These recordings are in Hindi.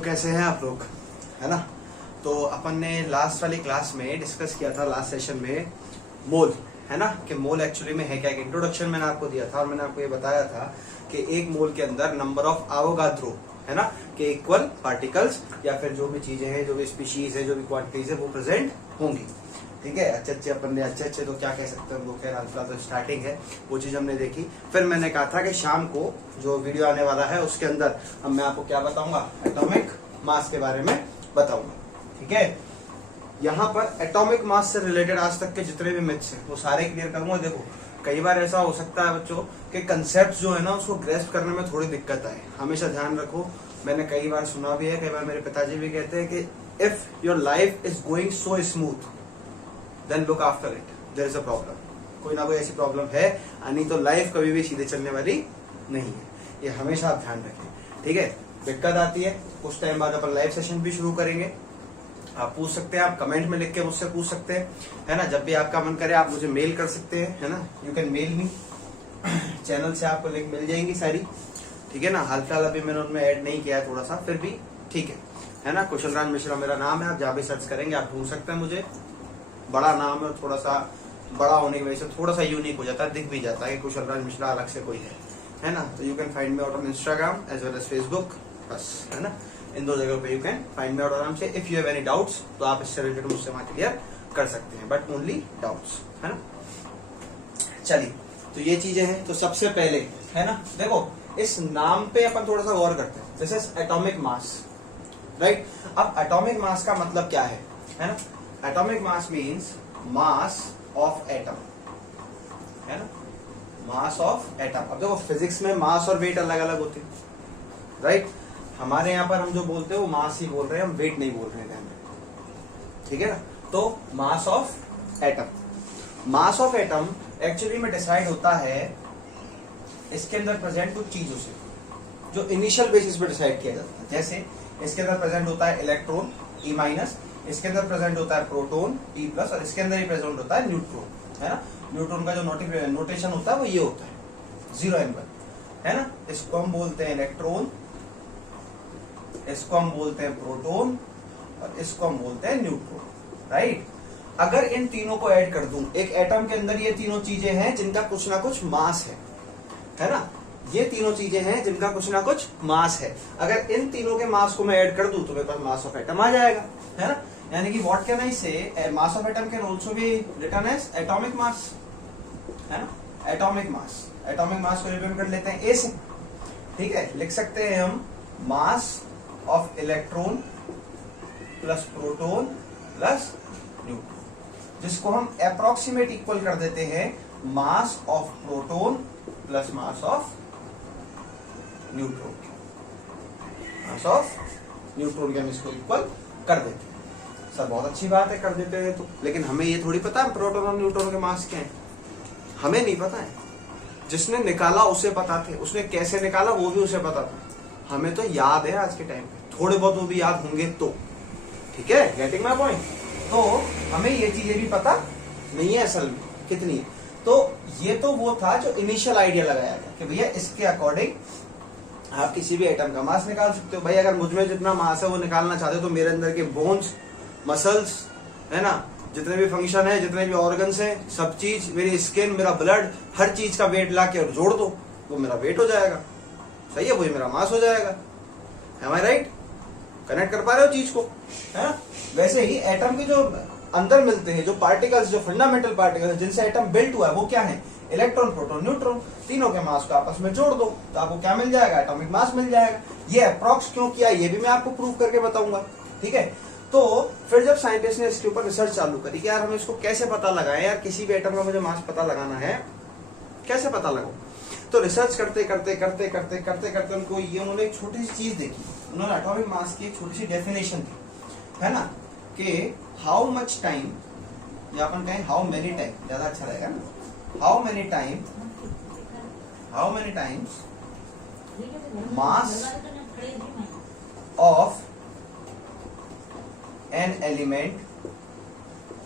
तो कैसे हैं आप लोग, है ना। तो अपन ने लास्ट वाली क्लास में डिस्कस किया था, लास्ट सेशन में, मोल, है ना, कि मोल एक्चुअली में है क्या। इंट्रोडक्शन मैंने आपको दिया था और मैंने आपको ये बताया था कि एक मोल के अंदर नंबर ऑफ एवोगाड्रो, है ना, कि इक्वल पार्टिकल्स या फिर जो भी चीजें हैं, जो भी स्पीशीज है, जो भी क्वांटिटीज है, वो प्रेजेंट होंगी। ठीक है, अच्छे अपन ने अच्छे तो क्या कह सकते हैं, वो खैर अल्फा तो स्टार्टिंग है, वो चीज हमने देखी। फिर मैंने कहा था कि शाम को जो वीडियो आने वाला है उसके अंदर अब मैं आपको क्या बताऊंगा, एटॉमिक मास के बारे में बताऊंगा। ठीक है, यहाँ पर एटॉमिक मास से रिलेटेड आज तक के जितने भी मिथ्स हैं वो सारे क्लियर करूंगा। देखो, कई बार ऐसा हो सकता है बच्चों कि कंसेप्ट जो है ना उसको ग्रेस्प करने में थोड़ी दिक्कत आए। हमेशा ध्यान रखो, मैंने कई बार सुना भी है, कई बार मेरे पिताजी भी कहते हैं कि if your life is going so smooth then look after it, there is a problem. कोई ना कोई ऐसी प्रॉब्लम है, नहीं तो लाइफ कभी भी सीधे चलने वाली नहीं है, ये हमेशा आप ध्यान रखें। ठीक है, दिक्कत आती है, कुछ टाइम बाद अपन लाइव सेशन भी शुरू करेंगे। आप पूछ सकते हैं, आप कमेंट में लिख के मुझसे पूछ सकते हैं, है ना। जब भी आपका मन करे आप मुझे मेल कर सकते हैं, है ना, you can mail me. Channel से आपको लिंक मिल जाएंगी सारी, ठीक है ना। हाल फिलहाल अभी मैंने उनमें ऐड नहीं किया है थोड़ा सा, फिर भी ठीक है ना। कुशल राज मिश्रा मेरा नाम है, आप जहाँ भी सर्च करेंगे आप ढूंढ सकते हैं मुझे। बड़ा नाम है, थोड़ा सा बड़ा होने की वजह से थोड़ा सा यूनिक हो जाता है, दिख भी जाता है कि कुशल राज मिश्रा अलग से कोई है ना। तो you can find me out on Instagram as well as Facebook, बस, है ना। इन दो जगह पे you can find me out आराम से। If you have any doubts तो आप इससे रिलेटेड मुझसे वहां क्लियर कर सकते हैं, बट ओनली डाउट्स, है ना। चलिए, तो ये चीजें हैं। तो सबसे पहले, है ना, देखो इस नाम पे अपन थोड़ा सा गौर करते हैं। This is atomic mass, right. अब एटॉमिक मास का मतलब क्या है ना। Atomic mass means mass of atom, है ना, मास ऑफ एटम। अब देखो फिजिक्स में मास और वेट अलग अलग होते हैं, राइट। हमारे यहाँ पर हम जो बोलते हैं वो मास ही बोल रहे हैं, हम वेट नहीं बोल रहे हैं, ठीक है ना। तो मास of atom, mass of atom actually में डिसाइड होता है इसके अंदर प्रेजेंट कुछ चीजों से, जो इनिशियल बेसिस पे डिसाइड किया जाता है। जैसे इसके अंदर प्रेजेंट होता है इलेक्ट्रॉन E माइनस, इसके अंदर प्रेजेंट होता है प्रोटॉन P प्लस, और इसके अंदर ही प्रेजेंट होता है न्यूट्रॉन, है ना। न्यूट्रॉन का जो नोटेशन होता है वो ये होता है 0 and 1, है ना। इसको हम बोलते हैं इलेक्ट्रॉन, इसको हम बोलते हैं प्रोटॉन, और इसको हम बोलते हैं न्यूट्रॉन, राइट। अगर इन तीनों को ऐड कर दूं, एक एटम के अंदर ये तीनों चीजें हैं जिनका कुछ ना कुछ मास है ना। ये तीनों चीजें हैं जिनका कुछ ना कुछ मास है। अगर इन तीनों के मास को मैं ऐड कर दूं तो मेरे पास मास ऑफ एटम आ जाएगा, है ना। यानी कि what can I say, mass of atom can also be written as atomic mass, है ना। एटॉमिक मास, एटॉमिक मास को रिप्रेजेंट कर लेते हैं ए से, ठीक है। लिख सकते हैं हम mass of electron plus proton plus neutron, जिसको हम अप्रोक्सीमेट इक्वल कर देते हैं mass of proton plus mass of neutron, mass of neutron के हम इसको इक्वल कर देते हैं। सर बहुत अच्छी बात है, कर देते हैं तो, लेकिन हमें ये थोड़ी पता है प्रोटॉन और न्यूट्रॉन के मास क्या है, हमें नहीं पता है। जिसने निकाला उसे पता थे, उसने कैसे निकाला वो भी उसे पता था, हमें तो याद है आज के टाइम पे, थोड़े बहुत वो भी याद होंगे तो, ठीक है, गेटिंग माय पॉइंट। तो हमें ये चीजें भी पता नहीं है असल में कितनी है। तो ये तो वो था जो इनिशियल आइडिया लगाया गया कि भैया इसके अकॉर्डिंग आप किसी भी एटम का मास निकाल सकते हो। भाई अगर मुझमें जितना मास है वो निकालना चाहते हो तो मेरे अंदर के बोन्स, मसल्स, है ना, जितने भी फंक्शन है, जितने भी ऑर्गन्स हैं, सब चीज, मेरी स्किन, मेरा ब्लड, हर चीज का वेट ला के और जोड़ दो, वो मेरा वेट हो जाएगा, सही है, वही मेरा मास हो जाएगा। Am I right? कनेक्ट कर पा रहे हो चीज को, है ना। वैसे ही एटम के जो अंदर मिलते हैं, जो पार्टिकल्स, जो फंडामेंटल पार्टिकल्स जिनसे एटम बिल्ट हुआ है, वो क्या है, इलेक्ट्रॉन, प्रोटॉन, न्यूट्रॉन। तीनों के मास को आपस में जोड़ दो तो आपको क्या मिल जाएगा, एटॉमिक मास मिल जाएगा। ये अप्रॉक्स क्यों किया ये भी मैं आपको प्रूव करके बताऊंगा, ठीक है। तो फिर जब साइंटिस्ट ने इसके ऊपर रिसर्च चालू करी कि यार हमें इसको कैसे पता लगाएं, यार किसी भी एटम का मुझे मास पता लगाना है, कैसे पता लगाऊं। तो रिसर्च करते करते करते करते करते करते उनको ये, उन्होंने एक छोटी सी चीज देखी। उन्होंने एटॉमिक मास की एक छोटी सी डेफिनेशन दी, है ना, कि हाउ मच टाइम, या अपन कहें हाउ मेनी टाइम, ज्यादा अच्छा रहेगा ना, how many times mass of an element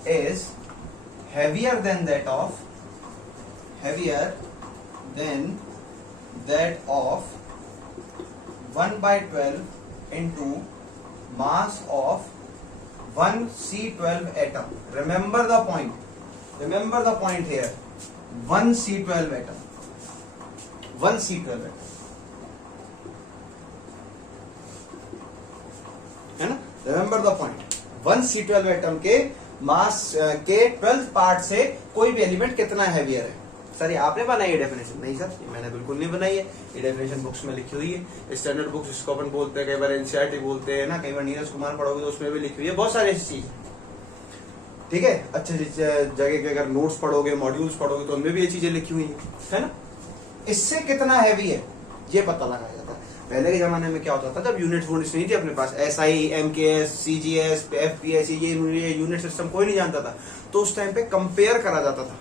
is heavier than that of 1/12 into mass of one C12 atom. Remember the point here. One C12 atom. है ना? Remember the point. one C12 atom के मास के 12th पार्ट से कोई भी एलिमेंट कितना हैवियर है? सर ये आपने बनाई है डेफिनेशन? नहीं सर, ये मैंने बिल्कुल नहीं बनाई है। ये डेफिनेशन बुक्स में लिखी हुई है, स्टैंडर्ड बुक्स जिसको अपन बोलते हैं, कई बार एनसीईआरटी बोलते हैं ना, कई बार नीरज कुमार पढ़ोगे तो उसमें भी लिखी हुई है, बहुत सारी ऐसी चीज। ठीक है, अच्छे जगह के अगर नोट्स पढ़ोगे, मॉड्यूल्स पढ़ोगे तो उनमें भी ये चीजें लिखी हुई है ना? इससे कितना हैवी है ये पता लगाया जाता है। पहले के जमाने में क्या होता था, जब यूनिट्स नहीं थी अपने पास, SI, MKS, CGS, FPS, ये यूनिट सिस्टम कोई नहीं जानता था, तो उस टाइम पे कंपेयर करा जाता था।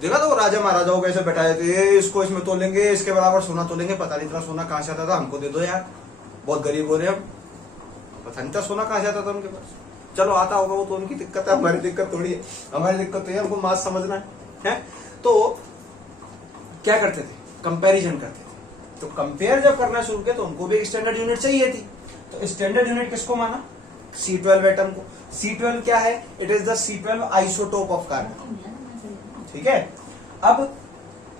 देखा तो राजा महाराजाओं कैसे बैठाए थे, इसको इसमें तोलेंगे, इसके बराबर सोना तोलेंगे, पता नहीं इतना सोना कहां से आता था, हमको दे दो यार, बहुत गरीब हो रहे हम, पता नहीं था सोना कहां से आता था उनके पास। चलो आता होगा वो तो उनकी दिक्कत है, हमारी दिक्कत थोड़ी है। हमारी दिक्कत तो है हमको मास समझना है। तो क्या करते थे, कंपैरिजन करते थे। तो कंपेयर जब करना शुरू किया तो उनको भी एक स्टैंडर्ड यूनिट चाहिए थी। तो स्टैंडर्ड यूनिट किसको माना? C12 एटम को। C12 क्या है? It is the C12 isotope of carbon. ठीक है, अब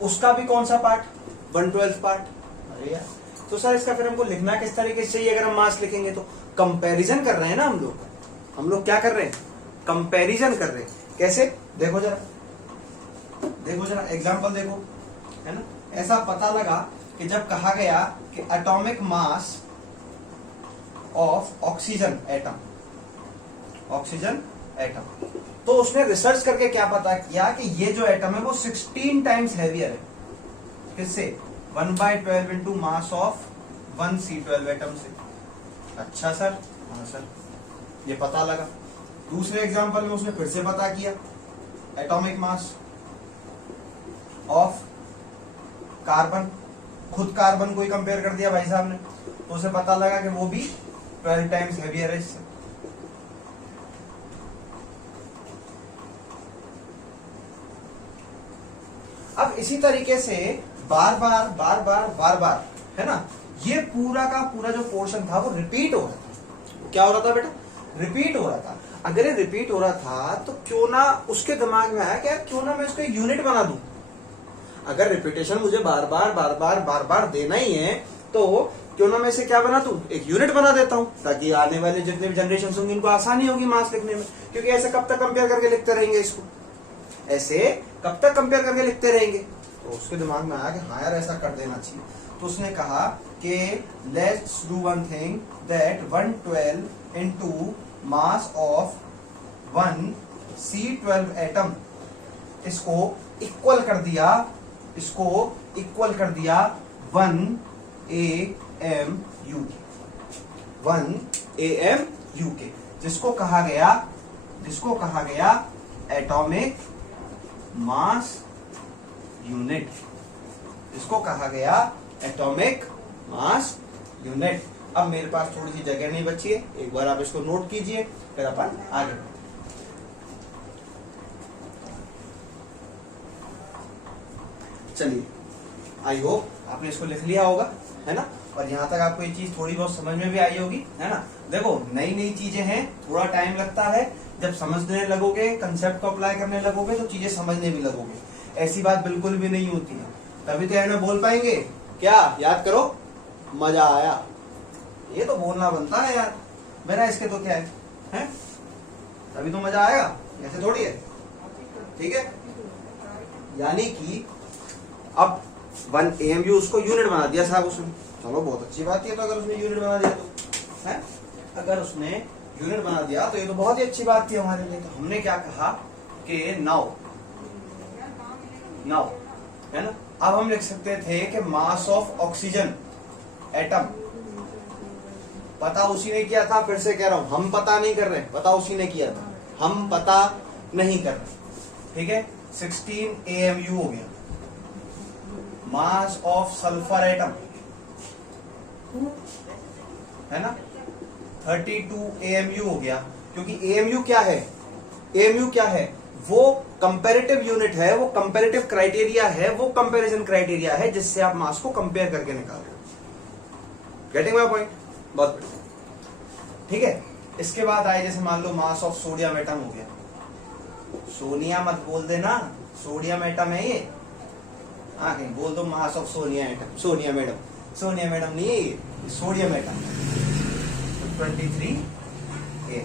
उसका भी कौन सा पार्ट? 1/12 पार्ट। अरे यार, तो सर इसका फिर हमको लिखना किस तरीके से चाहिए? अगर हम मास लिखेंगे तो कंपैरिजन कर रहे हैं ना हम लोग क्या कर रहे हैं? कंपैरिजन कर रहे हैं। कैसे? देखो जरा एग्जांपल देखो, है ना? ऐसा पता लगा कि जब कहा गया कि atomic mass of oxygen atom, तो उसने रिसर्च करके क्या पता किया कि ये जो एटम है वो 16 टाइम्स हैवियर है। किससे? 1/12 into mass of 1 C12 atom से। अच्छा सर, हाँ सर, ये पता लगा। दूसरे एग्जांपल में उसने फिर से पता किया एटॉमिक मास ऑफ कार्बन, खुद कार्बन को ही कंपेयर कर दिया भाई साहब ने, तो उसे पता लगा कि वो भी 12 टाइम्स हैवियर है इससे। अब इसी तरीके से बार बार है ना, ये पूरा का पूरा जो पोर्शन था वो रिपीट हो रहा था। क्या हो रहा था बेटा? रिपीट हो रहा था। अगर ये रिपीट हो रहा था तो क्यों ना उसके दिमाग में आया कि यार क्यों ना मैं इसको यूनिट बना दूं। अगर रिपीटेशन मुझे बार बार देना ही है तो क्यों ना मैं इसे क्या बना दूं? एक यूनिट बना देता हूं, ताकि आने वाले जितने भी जनरेशन होंगे उनको आसानी होगी मास लिखने में। क्योंकि ऐसे कब तक कंपेयर करके लिखते रहेंगे इसको, ऐसे कब तक कंपेयर करके लिखते रहेंगे? तो उसके दिमाग में आया कि हाँ यार ऐसा कर देना चाहिए। तो उसने कहा कि let's do one thing that 112 into mass of 1 C12 atom, इसको इक्वल कर दिया 1 AMU के, 1 AMU के, जिसको कहा गया एटॉमिक मास यूनिट, जिसको कहा गया एटॉमिक मास यूनिट। अब मेरे पास थोड़ी सी जगह नहीं बची है, एक बार आप इसको नोट कीजिए, फिर अपन आगे बढ़ते। चलिए, आई होप आपने इसको लिख लिया होगा, है ना? और यहाँ तक आपको ये चीज थोड़ी बहुत समझ में भी आई होगी, है ना? देखो नई चीजें हैं, थोड़ा टाइम लगता है, जब समझने लगोगे, कंसेप्ट को अप्लाई करने लगोगे तो चीजें समझने भी लगोगे। ऐसी बात बिल्कुल भी नहीं होती है, तभी तो है ना बोल पाएंगे। क्या याद करो? मजा आया। ये तो बोलना बनता है यार, बिना इसके तो क्या है? तभी तो मजा आएगा, ऐसे थोड़ी है। ठीक है, यानी कि अब 1 AMU उसको यूनिट बना दिया साहब उसने, चलो बहुत अच्छी बात है। तो अगर उसने यूनिट बना दिया तो है, अगर उसने यूनिट बना दिया तो ये तो बहुत ही अच्छी बात थी हमारे लिए। तो हमने क्या कहा कि नाउ, है ना, अब हम लिख सकते थे कि मास ऑफ ऑक्सीजन एटम, पता उसी ने किया था, फिर से कह रहा हूं, हम पता नहीं कर रहे, पता उसी ने किया था, हम पता नहीं कर रहे। ठीक है, 16 AMU हो गया। मास ऑफ सल्फर एटम, है ना, 32 AMU हो गया। क्योंकि AMU क्या है? AMU क्या है? वो कंपैरेटिव यूनिट है, वो कंपैरेटिव क्राइटेरिया है, वो कंपैरिजन क्राइटेरिया है जिससे आप मास को कंपेयर करके निकाल रहे हो। Getting my point? बहुत बढ़िया। ठीक है। इसके बाद आए जैसे मान लो मास ऑफ सोडियम एटम हो गया, सोनिया मत बोल देना, सोडियम एटम है ये, हाँ कहीं बोल दो मास ऑफ सोनिया एटम, सोनियम एटम, सोनियम एटम नहीं है ये, सोडियम एटम 23 A।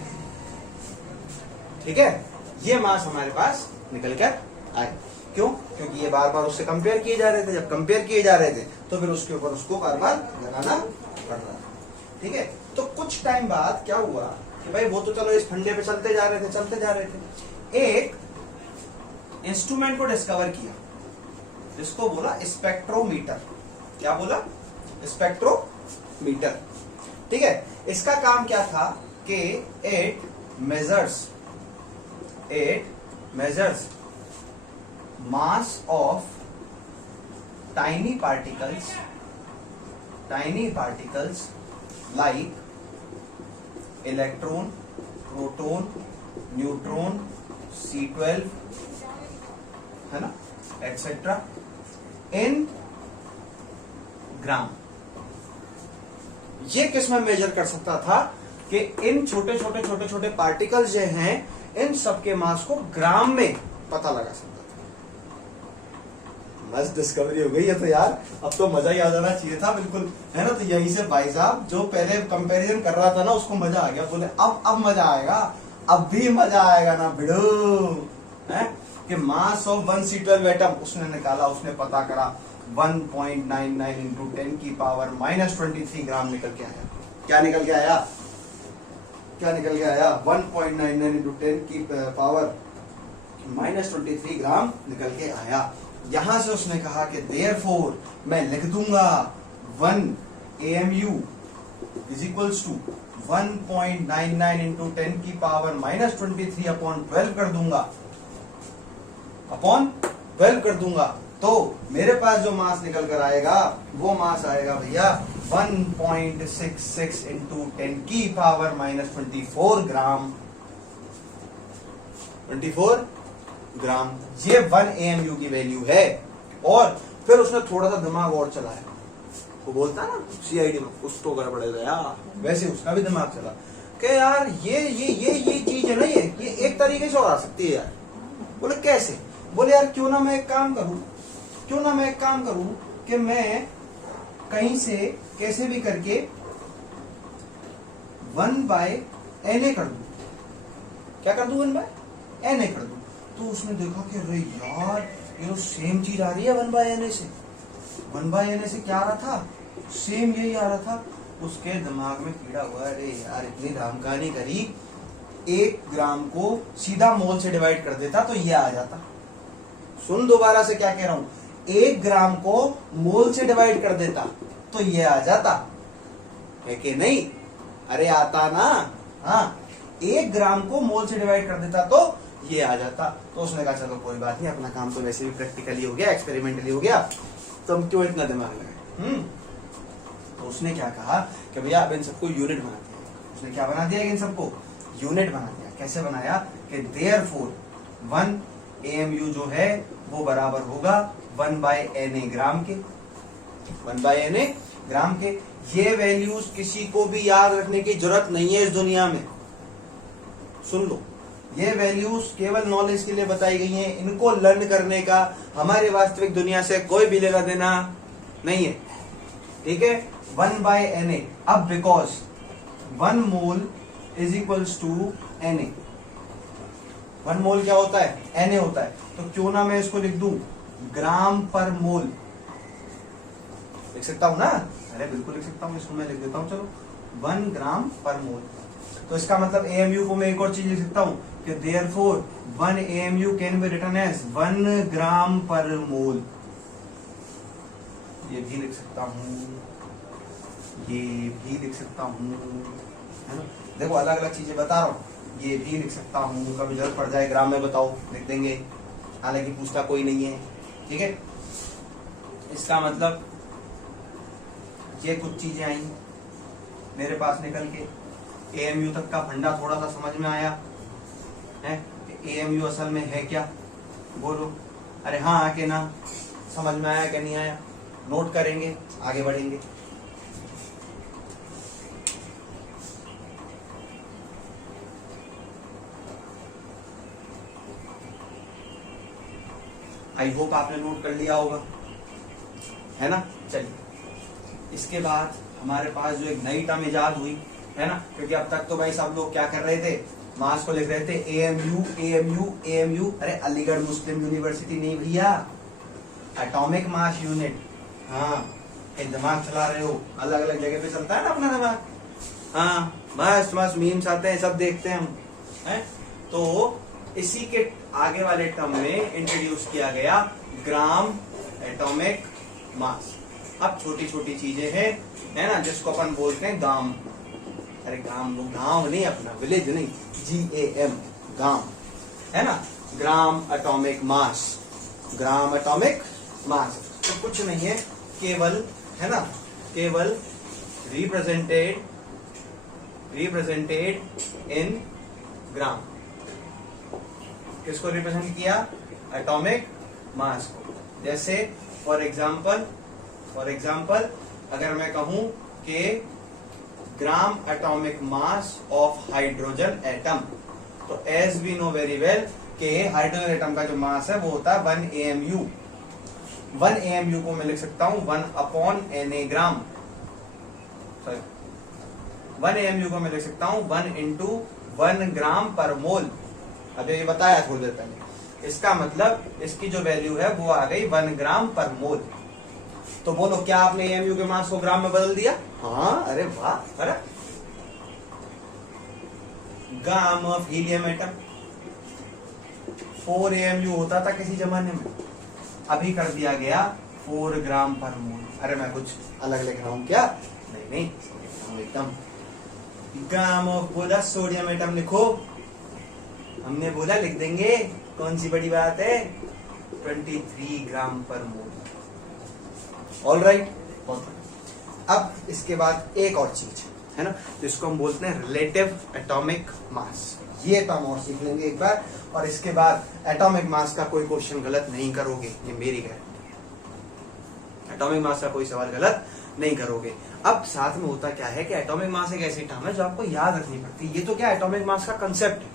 ठीक है, ये मास हमारे पास निकल कर आए। क्यों? क्योंकि ये बार बार उससे कंपेयर किए जा रहे थे, जब कंपेयर किए जा रहे थे तो फिर उसके ऊपर उसको बार बार लगाना पड़ रहा था। ठीक है, तो कुछ टाइम बाद क्या हुआ कि भाई वो तो चलो इस फंडे पे चलते जा रहे थे, एक इंस्ट्रूमेंट को डिस्कवर किया जिसको बोला स्पेक्ट्रोमीटर। क्या बोला? स्पेक्ट्रोमीटर। ठीक है, इसका काम क्या था कि it measures mass of tiny particles like electron, proton, neutron, C12 है ना, etc. in ग्राम। ये किस में मेजर कर सकता था कि इन छोटे छोटे पार्टिकल्स जो हैं इन सबके मास को ग्राम में पता लगा सकता। मस्त डिस्कवरी हो गई है तो यार, अब तो मजा ही आ जाना चाहिए था बिल्कुल, है ना। तो यहीं से भाई साहब जो पहले कंपैरिजन कर रहा था ना उसको मजा आ गया, बोले अब मजा आएगा, अब भी मजा आएगा ना भिड़ो, है कि मास ऑफ 1 C12 एटम उसने निकाला, उसने पता करा 1.99 इंटू 10 की पावर -23 ग्राम निकल के आया। क्या निकल के आया? 1.99 इंटू 10 की पावर -23 ग्राम निकल के आया। यहां से उसने कहा कि देयरफॉर मैं लिख दूंगा 1 AMU is equals to 1.99 into 10 की पावर -23 अपॉन 12 कर दूंगा, तो मेरे पास जो मास निकल कर आएगा वो मास आएगा भैया 1.66 इंटू 10 की पावर -24 ग्राम। 24 ग्राम, ये 1 AMU की वैल्यू है। और फिर उसने थोड़ा सा दिमाग और चलाया, वो बोलता ना CID में कुछ तो गड़बड़ गया, वैसे उसका भी दिमाग चला कि यार ये चीज है ना, ये एक तरीके से और आ सकती है यार। बोले कैसे? बोले यार क्यों ना मैं एक काम करूं कि मैं कहीं से कैसे भी करके 1/Na कर दूं। क्या कर दूं? 1/Na कर दूं। तो उसने देखा कि अरे यार ये तो सेम चीज आ रही है 1/Na से। 1/Na से क्या आ रहा था? सेम यही आ रहा था। उसके दिमाग में कीड़ा हुआ, अरे यार इतनी राम कहानी करी, 1 ग्राम को सीधा मोल से डिवाइड कर देता तो ये आ जाता। सुन दोबारा से क्या कह रहा हूं, 1 ग्राम को मोल से डिवाइड कर देता तो ये आ जाता, है कि नहीं? अरे आता ना। हाँ, 1 ग्राम को मोल से डिवाइड कर देता तो ये आ जाता। तो उसने कहा चलो कोई बात नहीं, अपना काम तो वैसे भी प्रैक्टिकली हो गया, एक्सपेरिमेंटली हो गया, तो हम क्यों इतना दिमाग लगाए। तो उसने क्या कहा कि भैया अब इन सबको यूनिट बना दिया। उसने क्या बना दिया? इन सबको यूनिट बना दिया। कैसे बनाया कि देयरफॉर 1 AMU जो है वो बराबर होगा 1/Na ग्राम के। 1/Na ग्राम के। ये वैल्यूज किसी को भी याद रखने की जरूरत नहीं है इस दुनिया में, सुन लो। ये वैल्यूज केवल नॉलेज के लिए बताई गई हैं, इनको लर्न करने का हमारे वास्तविक दुनिया से कोई भी लेना देना नहीं है। ठीक है, 1/Na। अब because 1 mole is equals to Na। 1 mole क्या होता है? Na होता है। तो क्यों ना मैं इसको लिख दूं ग्राम पर मोल। लिख सकता हूं ना? अरे बिल्कुल लिख सकता हूं, इसको मैं लिख देता हूं, चलो 1 ग्राम पर मोल। तो इसका मतलब AMU को मैं एक और चीज लिख सकता हूं कि therefore 1 AMU can be written as 1 gram per mole. ये भी लिख सकता हूं, ये भी लिख सकता हूं, है ना। देखो अलग अलग चीजें बता रहा हूं, ये भी लिख सकता हूं, कभी जरूरत पड़ जाए ग्राम में बताओ लिख देंगे, हालांकि पूछता कोई नहीं है। ठीक है, इसका मतलब ये कुछ चीजें आई मेरे पास निकल के। AMU तक का फंडा थोड़ा सा समझ में आया है। AMU असल में है क्या? बोलो। अरे हाँ कि ना? समझ में आया कि नहीं आया? नोट करेंगे, आगे बढ़ेंगे। आई होप आपने नोट कर लिया होगा, है ना। चलिए इसके बाद हमारे पास जो एक नई टर्म इजाद हुई, है ना, क्योंकि अब तक तो भाई सब लोग क्या कर रहे थे, मास को लिख रहे थे एएमयू एएमयू एएमयू। अरे अलीगढ़ मुस्लिम यूनिवर्सिटी नहीं भैया, एटॉमिक मास यूनिट। हाँ, एक दिमाग चला रहे हो, अलग अलग जगह पे चलता है ना अपना दिमाग। हाँ, मस्त मस्त मीम्स आते हैं, सब देखते हैं हम, है। तो इसी के आगे वाले टर्म में इंट्रोड्यूस किया गया ग्राम एटॉमिक मास। अब छोटी छोटी चीजें हैं, है ना, जिसको अपन बोलते हैं गांव। अरे गांव, गांव नहीं, अपना विलेज नहीं, GAM, गांव, है ना। ग्राम एटॉमिक मास, ग्राम एटॉमिक मास तो कुछ नहीं है, केवल, है ना, केवल रिप्रेजेंटेड इन ग्राम। किसको रिप्रेजेंट किया? एटॉमिक मास को। जैसे फॉर एग्जाम्पल अगर मैं कहूं कि gram atomic mass of hydrogen atom, तो as we know very well कि हाइड्रोजन एटम का जो मास है वो होता है 1 AMU। 1 AMU को मैं लिख सकता हूं 1/Na ग्राम, सॉरी 1 AMU को मैं लिख सकता हूं 1 ग्राम पर मोल। अभी ये बताया थोड़ी देर पहले, इसका मतलब इसकी जो वैल्यू है वो आ गई 1 ग्राम पर मोल। तो बोलो क्या आपने AMU के मास को ग्राम में बदल दिया? हाँ, अरे वाह। अरे gram of helium atom 4 AMU होता था किसी जमाने में, अभी कर दिया गया 4 ग्राम पर मोल। अरे मैं कुछ अलग लिख रहा हूं क्या? नहीं, एकदम। ग्राम ऑफ बोला सोडियम एटम लिखो, हमने बोला लिख देंगे, कौन सी बड़ी बात है, 23 ग्राम पर मोल। All right. अब इसके बाद एक और चीज है ना, जिसको हम बोलते हैं रिलेटिव एटॉमिक मास। ये टर्म और सीख लेंगे एक बार, और इसके बाद एटॉमिक मास का कोई क्वेश्चन गलत नहीं करोगे, ये मेरी गारंटी। एटॉमिक मास का कोई सवाल गलत नहीं करोगे। अब साथ में होता क्या है कि एटॉमिक मास एक ऐसी टर्म है जो आपको याद रखनी पड़ती है। ये तो क्या एटॉमिक मास का कंसेप्ट है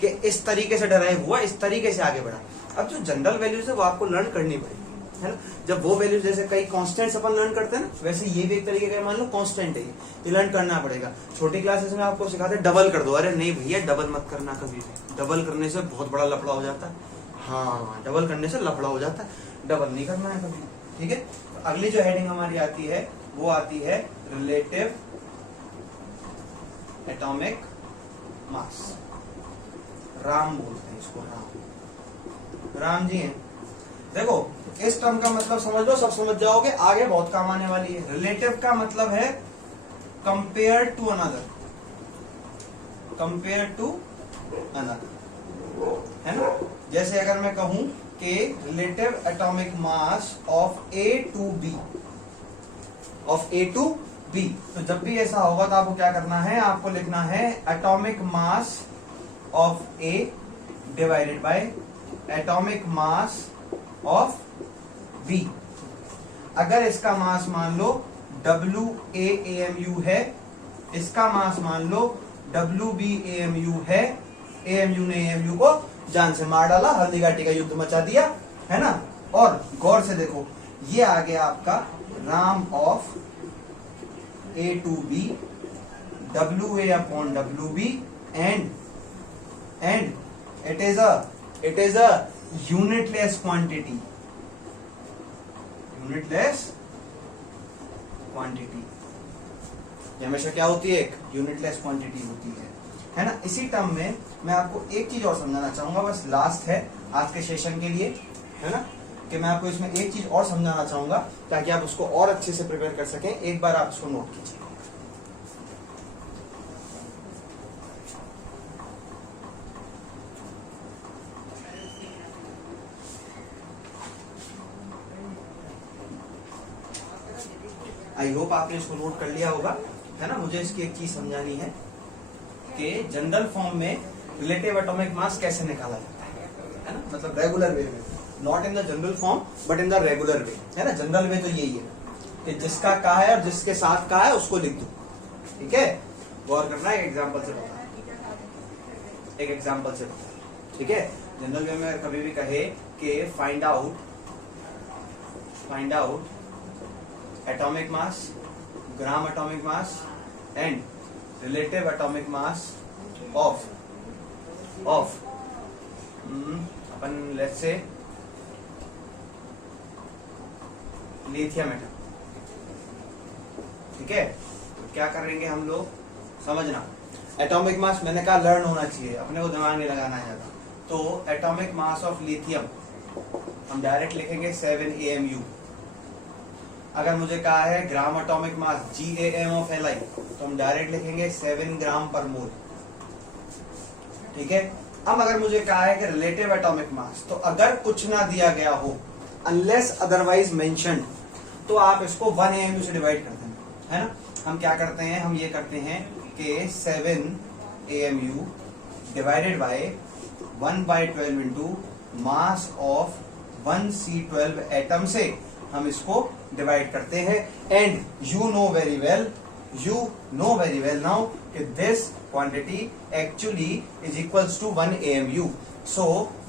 कि इस तरीके से डराइव हुआ, इस तरीके से आगे बढ़ा। अब जो जनरल वैल्यूज है वो आपको लर्न करनी पड़ेगी, है ना। जब वो वैल्यूज जैसे कई कांस्टेंट्स अपन लर्न करते हैं ना, वैसे ये भी एक तरीके का मान लो कांस्टेंट है, ये लर्न करना पड़ेगा। छोटी क्लासेस में आपको सिखाते हैं डबल कर दो, अरे नहीं भैया डबल मत करना कभी भी, डबल करने से बहुत बड़ा लफड़ा हो जाता है। हाँ, डबल करने से लफड़ा हो जाता है, डबल नहीं करना है कभी, ठीक है। अगली जो हेडिंग हमारी आती है वो आती है रिलेटिव एटॉमिक मास। राम बोलते हैं इसको, राम जी हैं। देखो इस टर्म का मतलब समझ लो, सब समझ जाओगे, आगे बहुत काम आने वाली है। रिलेटिव का मतलब है कंपेयर टू अनदर, है ना। जैसे अगर मैं कहूं कि relative atomic mass of A to B, तो जब भी ऐसा होगा तो आपको क्या करना है, आपको लिखना है atomic mass of A divided by atomic mass of B। अगर इसका मास मान लो WA/AMU है, इसका मास मान लो WB/AMU है, AMU ने AMU को जान से मार डाला, हल्दी घाटी का युद्ध मचा दिया, है ना। और गौर से देखो, ये आ गया आपका Ram of A to B, WA/WB, and it is a unitless quantity, ये हमेशा क्या होती है, एक यूनिटलेस क्वांटिटी होती है ना। इसी टर्म में मैं आपको एक चीज और समझाना चाहूंगा, बस लास्ट है आज के सेशन के लिए, है ना, कि मैं आपको इसमें एक चीज और समझाना चाहूंगा ताकि आप उसको और अच्छे से प्रिपेयर कर सकें। एक बार आप इसको नोट कीजिए। आई होप आपने इसको नोट कर लिया होगा, है ना। मुझे इसकी एक चीज समझानी है कि जनरल फॉर्म में रिलेटिव एटॉमिक मास कैसे निकाला जाता है ना, मतलब रेगुलर वे में, not in the general form but in the regular way, है ना। जनरल वे तो यही है कि जिसका का है और जिसके साथ का है उसको लिख दो, ठीक है। गौर करना, एक एग्जाम्पल से बता, ठीक है। जनरल वे में कभी भी कहे कि find out atomic mass, gram atomic mass and relative atomic mass of upon let's say lithium atom, ठीक है। तो क्या करेंगे हम लोग, समझना, एटॉमिक मास मैंने कहा लर्न होना चाहिए, अपने को दिमाग नहीं लगाना है ज्यादा। तो एटॉमिक मास ऑफ लिथियम हम डायरेक्ट लिखेंगे 7 AMU। अगर मुझे कहा है ग्राम atomic mass GAM of Li, तो हम डायरेक्ट लिखेंगे 7 ग्राम पर मोल, ठीक है। अब अगर मुझे कहा है कि रिलेटिव एटॉमिक मास, तो अगर कुछ ना दिया गया हो, अनलेस अदरवाइज मेंशन्ड, तो आप इसको 1 AMU से डिवाइड करते हैं, है ना। हम क्या करते हैं, हम ये करते हैं कि 7 AMU divided by 1/12 into mass of 1C12 atom से हम इसको डिवाइड करते हैं। And you know very well now कि this quantity actually is equals to 1 AMU। So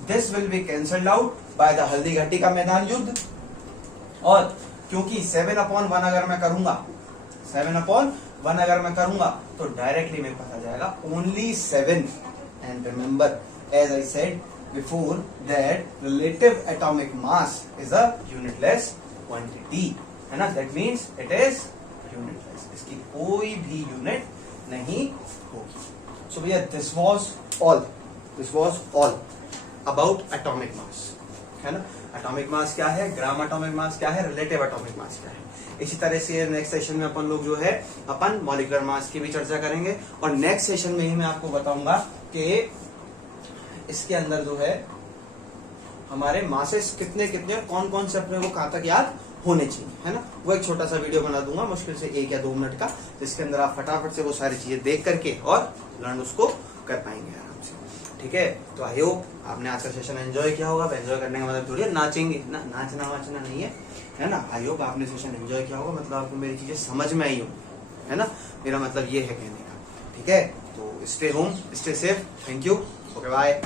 this will be cancelled out by the Haldi Ghati का मैदान युद्ध। और क्योंकि 7/1 अगर मैं करूंगा, 7/1 अगर मैं करूंगा, तो डायरेक्टली मेरे पास आ जाएगा only 7। And remember, as I said before, that relative atomic mass is a unitless quantity, है ना। That means it is unitless, इसकी कोई भी यूनिट नहीं होगी। सो भैया this was all about atomic mass, है ना। एटॉमिक मास क्या है, ग्राम एटॉमिक मास क्या है, रिलेटिव एटॉमिक मास क्या है। इसी तरह से नेक्स्ट सेशन में अपन लोग जो है अपन मॉलिक्यूलर मास की भी चर्चा करेंगे। और नेक्स्ट सेशन में ही मैं आपको बताऊंगा कि इसके अंदर जो है हमारे मासेस कितने कितने और कौन कौन से अपने को कहां तक याद होने चाहिए, है ना। वो एक छोटा सा वीडियो बना दूंगा, मुश्किल से 1 या 2 मिनट का, जिसके अंदर आप फटाफट से वो सारी चीजें देख करके और लर्न उसको कर पाएंगे आराम से, ठीक है। तो आई होप आपने आज का सेशन एंजॉय किया होगा। एंजॉय करने का मतलब थोड़ी नाचेंगे ना, नाचना वाचना नहीं है ना। आई होप आपने सेशन एंजॉय किया होगा, मतलब आपको मेरी चीजें समझ में आई हो, है ना। मेरा मतलब ये है कहने का, ठीक है। तो stay home, stay safe, thank you, okay bye.